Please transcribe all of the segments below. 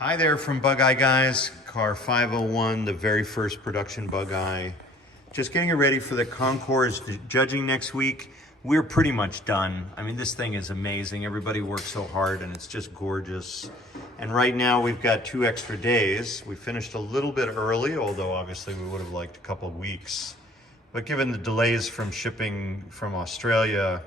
Hi there from Bug Eye Guys, car 501, the very first production Bug Eye. Just getting it ready for the concours judging next week. We're pretty much done. I mean, this thing is amazing. Everybody works so hard and it's just gorgeous. And right now we've got 2 extra days. We finished a little bit early, although obviously we would have liked a couple of weeks. But given the delays from shipping from Australia,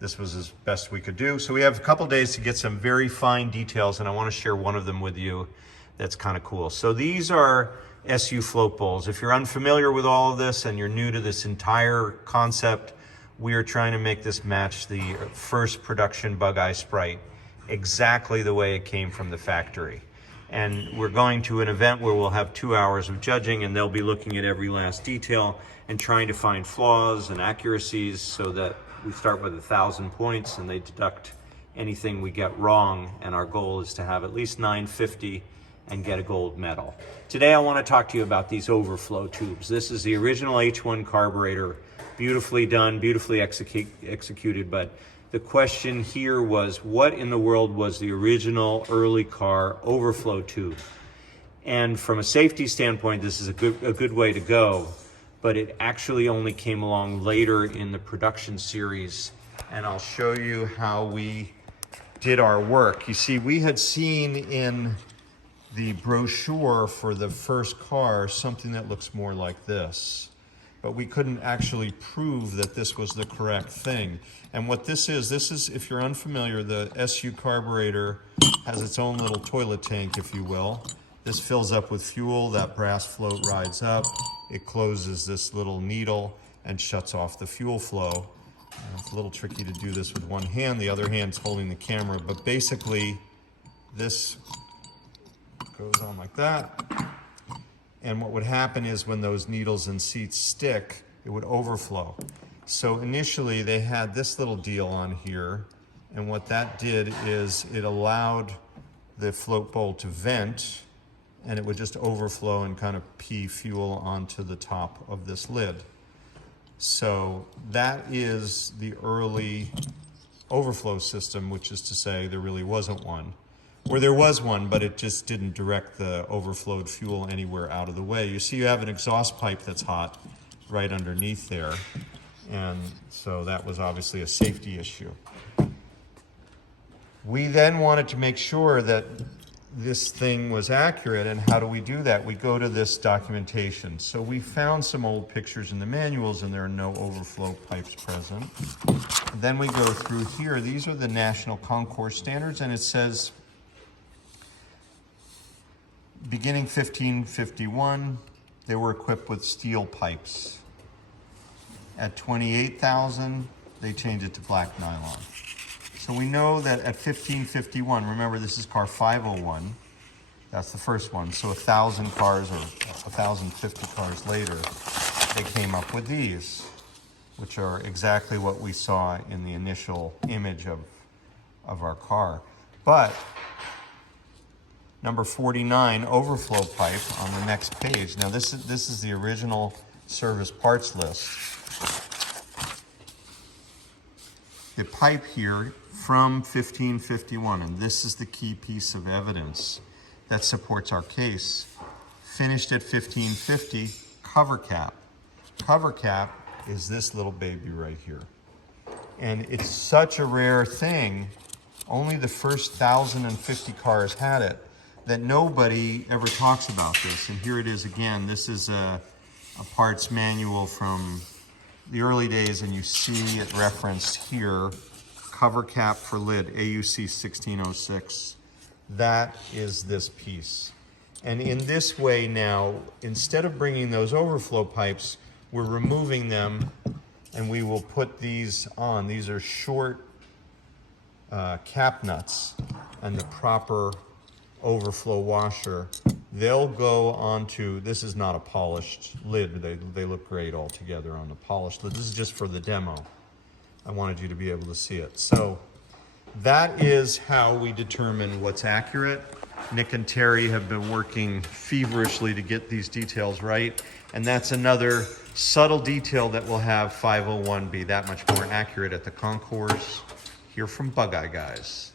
this was as best we could do. So we have a couple days to get some very fine details, and I want to share one of them with you that's kind of cool. So these are SU float bowls. If you're unfamiliar with all of this and you're new to this entire concept, we are trying to make this match the first production Bug Eye Sprite exactly the way it came from the factory. And we're going to an event where we'll have 2 hours of judging, and they'll be looking at every last detail and trying to find flaws and accuracies so that we start with 1,000 points and they deduct anything we get wrong, and our goal is to have at least 950 and get a gold medal. Today I want to talk to you about these overflow tubes. This is the original H1 carburetor, beautifully done, beautifully executed, but the question here was, what in the world was the original early car overflow tube? And from a safety standpoint, this is a good way to go, but it actually only came along later in the production series, and I'll show you how we did our work. You see, we had seen in the brochure for the first car something that looks more like this, but we couldn't actually prove that this was the correct thing. And what this is, if you're unfamiliar, the SU carburetor has its own little toilet tank, if you will. This fills up with fuel, that brass float rides up, it closes this little needle and shuts off the fuel flow. It's a little tricky to do this with one hand, the other hand's holding the camera, but basically this goes on like that. And what would happen is when those needles and seats stick, it would overflow. So initially they had this little deal on here, and what that did is it allowed the float bowl to vent, and it would just overflow and kind of pee fuel onto the top of this lid. So that is the early overflow system, which is to say there really wasn't one. Or there was one, but it just didn't direct the overflowed fuel anywhere out of the way. You see you have an exhaust pipe that's hot right underneath there, and so that was obviously a safety issue. We then wanted to make sure that this thing was accurate, and how do we do that? We go to this documentation. So we found some old pictures in the manuals, and there are no overflow pipes present. And then we go through here. These are the National Concours standards, and it says beginning 1551, they were equipped with steel pipes. At 28,000, they changed it to black nylon. So we know that at 1551, remember this is car 501, that's the first one, so 1,000 cars or 1,050 cars later, they came up with these, which are exactly what we saw in the initial image of our car. But number 49, overflow pipe, on the next page. Now this is the original service parts list. The pipe here from 1551, and this is the key piece of evidence that supports our case. Finished at 1550, cover cap. Cover cap is this little baby right here. And it's such a rare thing, only the first 1,050 cars had it, that nobody ever talks about this. And here it is again. This is a parts manual from the early days, and you see it referenced here, cover cap for lid, AUC 1606. That is this piece. And in this way now, instead of bringing those overflow pipes, we're removing them, and we will put these on. These are short cap nuts and the proper overflow washer. They'll go onto, this is not a polished lid. They look great all together on the polished lid. This is just for the demo. I wanted you to be able to see it. So that is how we determine what's accurate. Nick and Terry have been working feverishly to get these details right. And that's another subtle detail that will have 501 be that much more accurate at the concours. Here from Bug Eye Guys.